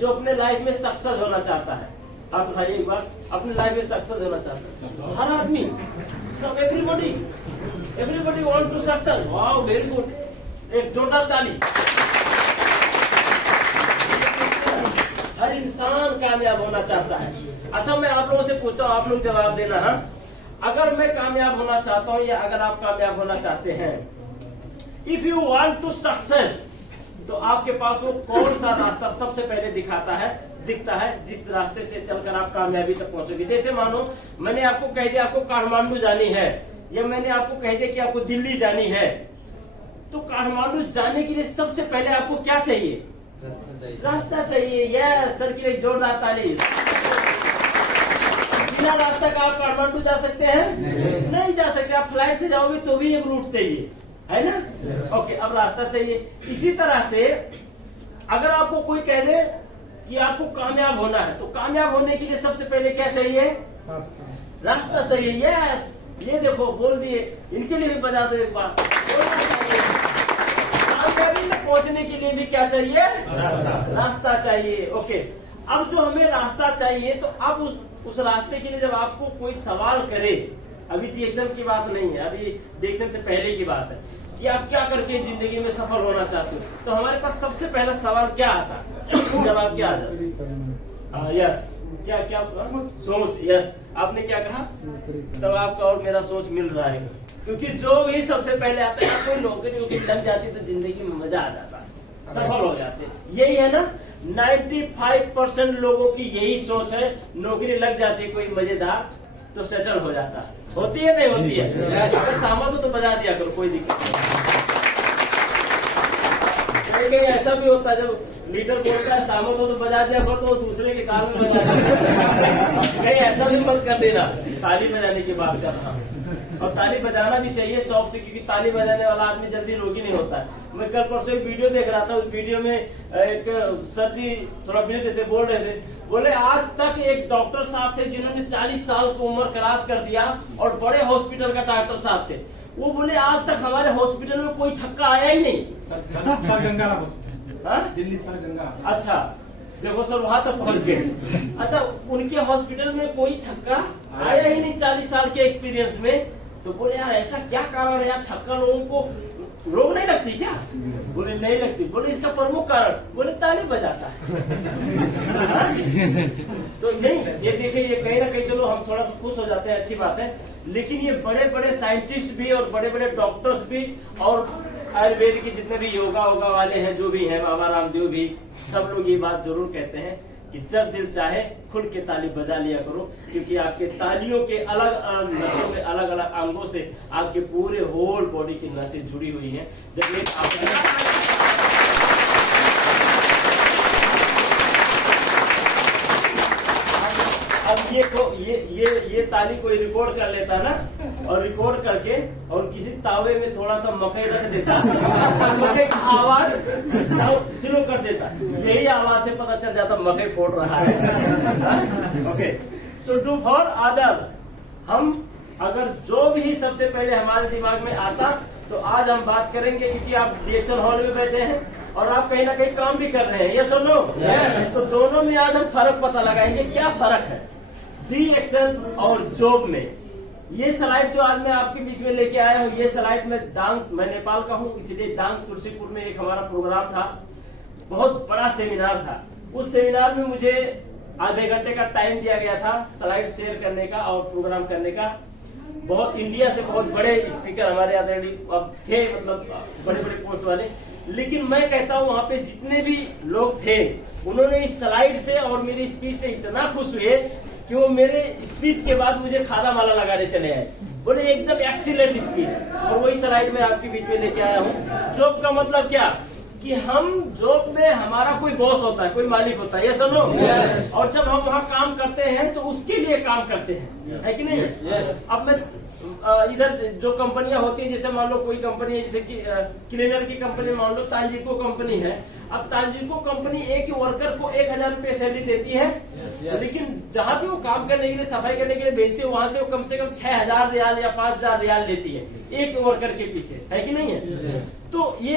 जो अपने लाइफ में सक्सेस होना चाहता है? हाथ उठाइए एक बार। अपनी लाइफ में सक्सेस होना चाहता है हर आदमी, सब, everybody want to success. Wow, very good, एक जोरदार ताली। हर इंसान कामयाब होना चाहता है। अच्छा, मैं आप लोगों से पूछता हूँ, आप लोग जवाब देना। हाँ, अगर मैं कामयाब होना चाहता हूँ या अगर आप कामयाब होना चाहते हैं, if you want to success, तो आपके पास वो कौन सा रास्ता सबसे पहले दिखता है जिस रास्ते से चलकर आप कामयाबी तक पहुंचोगे? जैसे मानो मैंने आपको कह दिया आपको काठमांडू जानी है, या मैंने आपको कह दिया कि आपको दिल्ली जानी है, तो काठमांडू जाने के लिए सबसे पहले आपको क्या चाहिए? रास्ता चाहिए। यस सर, के लिए जोरदार ताली। बिना रास्ता का आप काठमांडू जा सकते हैं? नहीं जा सकते। आप फ्लाइट से जाओगे तो भी एक रूट चाहिए, है ना? ओके, अब रास्ता चाहिए। इसी तरह से अगर आपको कोई कह दे कि आपको कामयाब होना है, तो कामयाब होने के लिए सबसे पहले क्या चाहिए? रास्ता चाहिए। यस, ये देखो बोल दिए। इनके लिए भी बजा दो एक बार। कामयाबी तक पहुंचने के लिए भी क्या चाहिए? रास्ता चाहिए। ओके, अब जो हमें रास्ता चाहिए, तो अब उस रास्ते के लिए जब आपको कोई सवाल करे, अभी डिएक्शन की बात नहीं है, अभी डिएक्शन से पहले की बात है कि आप क्या करके जिंदगी में सफल होना चाहते हो, तो हमारे पास सबसे पहला सवाल क्या आता है? जवाब क्या आता है? यस, क्या सोच। यस, आपने क्या कहा? तब आपका और मेरा सोच मिल रहा है, क्योंकि जो भी सबसे पहले आता है, कोई नौकरी लग जाती तो जिंदगी में मजा आ जाता, सफल हो जाते। यही है ना, 95% लोगों की यही सोच है। नौकरी लग जाती है कोई मजेदार तो सेटल हो जाता है। होती है नहीं होती है? अगर सहमत हो तो बजा दिया करो, कोई दिक्कत नहीं। कहीं ऐसा भी होता है जब लीडर बोलता है सहमत हो तो बजा दिया करो, तो दूसरे के कान में बजा दिया। कहीं ऐसा भी मत कर देना। ताली बजाने की बात कर रहा हूँ, और ताली बजाना भी चाहिए शौक से, क्योंकि ताली बजाने वाला आदमी जल्दी रोगी नहीं होता है। मैं कल परसों एक वीडियो देख रहा था, उस वीडियो में एक सर जी थोड़ा वीडियो देते बोल रहे थे, बोले आज तक एक डॉक्टर साहब थे जिन्होंने 40 साल की उम्र क्रॉस कर दिया, और बड़े हॉस्पिटल का डॉक्टर साहब थे। वो बोले आज तक हमारे हॉस्पिटल में कोई छक्का आया ही नहीं। Sir Ganga hospital, Delhi sir Ganga. अच्छा, देखो सर वहां तक पहुंच गए। अच्छा, उनके हॉस्पिटल में कोई छक्का आया ही नहीं 40 साल के एक्सपीरियंस में। तो बोले यार ऐसा क्या कारण है यार, छक्का लोगों को रोग नहीं लगती क्या? बोले नहीं लगती। बोले इसका प्रमुख कारण? बोले ताली बजाता है। तो नहीं, ये देखिए, ये कहीं ना कहीं चलो हम थोड़ा सा खुश हो जाते हैं, अच्छी बात है, लेकिन ये बड़े बड़े साइंटिस्ट भी और बड़े बड़े डॉक्टर्स भी और आयुर्वेद के जितने भी योगा वाले हैं, जो भी हैं, बाबा रामदेव भी, सब लोग ये बात जरूर कहते हैं कि जब दिल चाहे खुल के ताली बजा लिया करो, क्योंकि आपके तालियों के अलग अलग नसों में, अलग अलग अंगों से आपके पूरे होल बॉडी की नसें जुड़ी हुई हैं। जब अब ये ताली कोई रिकॉर्ड कर लेता ना, और रिकॉर्ड करके और किसी तावे में थोड़ा सा मकई रख देता, मकई का आवाज स्लो कर देता, यही आवाज से पता चल जाता मकई फोड़ रहा है। Okay, so do for other. हम अगर जो भी सबसे पहले हमारे दिमाग में आता, तो आज हम बात करेंगे, क्योंकि आप रिएक्शन हॉल में बैठे हैं और आप कहीं ना कहीं काम भी कर रहे हैं, ये सुनो। तो दोनों में आज हम फर्क पता लगाएंगे, क्या फर्क है रिएक्शन और जॉब में। ये स्लाइड जो आज मैं आपके बीच में लेके आया हूँ, ये स्लाइड मैं नेपाल का हूँ, इसलिए दांग तुलसीपुर में एक हमारा प्रोग्राम था, बहुत बड़ा सेमिनार था। उस सेमिनार में मुझे आधे घंटे का टाइम दिया गया था स्लाइड शेयर करने का और प्रोग्राम करने का। बहुत इंडिया से बहुत बड़े स्पीकर हमारे आदरणीय थे, मतलब बड़े बड़े पोस्ट वाले। लेकिन मैं कहता हूँ वहाँ पे जितने भी लोग थे, उन्होंने इस स्लाइड से और मेरी स्पीच से इतना खुश हुए कि वो मेरे स्पीच के बाद मुझे खादा माला लगाने चले आए। बोले एकदम एक्सीलेंट स्पीच। और वही स्लाइड में आपके बीच में लेके आया हूँ। जॉब का मतलब क्या कि हम जॉब में हमारा कोई बॉस होता है, कोई मालिक होता है, ये सुनो। और जब हम वहाँ काम करते हैं तो उसके लिए काम करते हैं, है कि नहीं? अब मैं इधर जो कंपनियां होती है, जैसे मान लो कोई कंपनी है, जैसे कि क्लीनर की कंपनी मान लो तांजीको कंपनी है। अब तांजीको कंपनी एक वर्कर को 1000 रुपए सैलरी देती है, लेकिन जहाँ भी वो काम करने के लिए, सफाई करने के लिए भेजती है, वहां से वो कम 6000 रियाल या 5000 रियाल लेती है एक वर्कर के पीछे, है कि नहीं है? तो ये